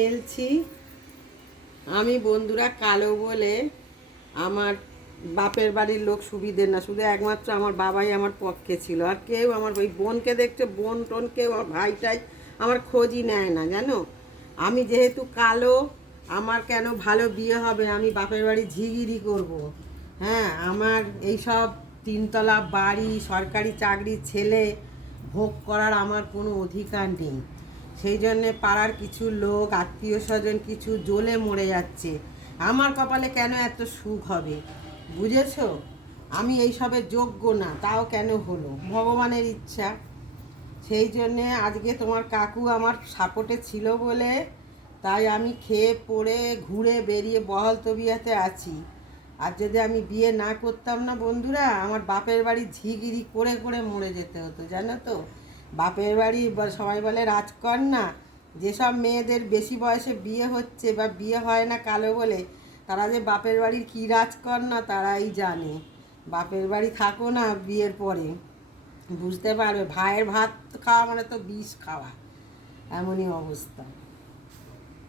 খেলছি আমি বন্ধুরা কালো বলে আমার বাপের বাড়ির লোক সুবিধে না, শুধু একমাত্র আমার বাবাই আমার পক্ষে ছিল। আর কেউ আমার ওই বোনকে দেখছে, বোন টোন কেউ আমার ভাইটাই আমার খোঁজই নেয় না, জানো। আমি যেহেতু কালো, আমার কেন ভালো বিয়ে হবে? আমি বাপের বাড়ি ঝিগিরি করব? হ্যাঁ, আমার এইসব তিনতলা বাড়ি, সরকারি চাকরির ছেলে ভোগ করার আমার কোনো অধিকার নেই। সেই জন্যে পাড়ার কিছু লোক, আত্মীয় স্বজন কিছু জ্বলে মরে যাচ্ছে। আমার কপালে কেন এত সুখ হবে? বুঝেছো? আমি এইসবের যোগ্য না, তাও কেন হলো? ভগবানের ইচ্ছা। সেই জন্যে আজকে তোমার কাকু আমার সাপোর্টে ছিল বলে তাই আমি খেয়ে পড়ে ঘুরে বেরিয়ে বহল তবিয়াতে আছি। আর যদি আমি বিয়ে না করতাম না বন্ধুরা, আমার বাপের বাড়ি ঝিগিরি করে করে মরে যেতে হতো, জানো তো। বাপের বাড়ি সবাই বলে রাজকন্যা, যেসব মেয়েদের বেশি বয়সে বিয়ে হচ্ছে বা বিয়ে হয় না কালো বলে, তারা যে বাপের বাড়ির কী রাজকন্যা তারাই জানে। বাপের বাড়ি থাকো না বিয়ের পরে, বুঝতে পারবে। ভাইয়ের ভাত খাওয়া মানে তো বিষ খাওয়া, এমনই অবস্থা।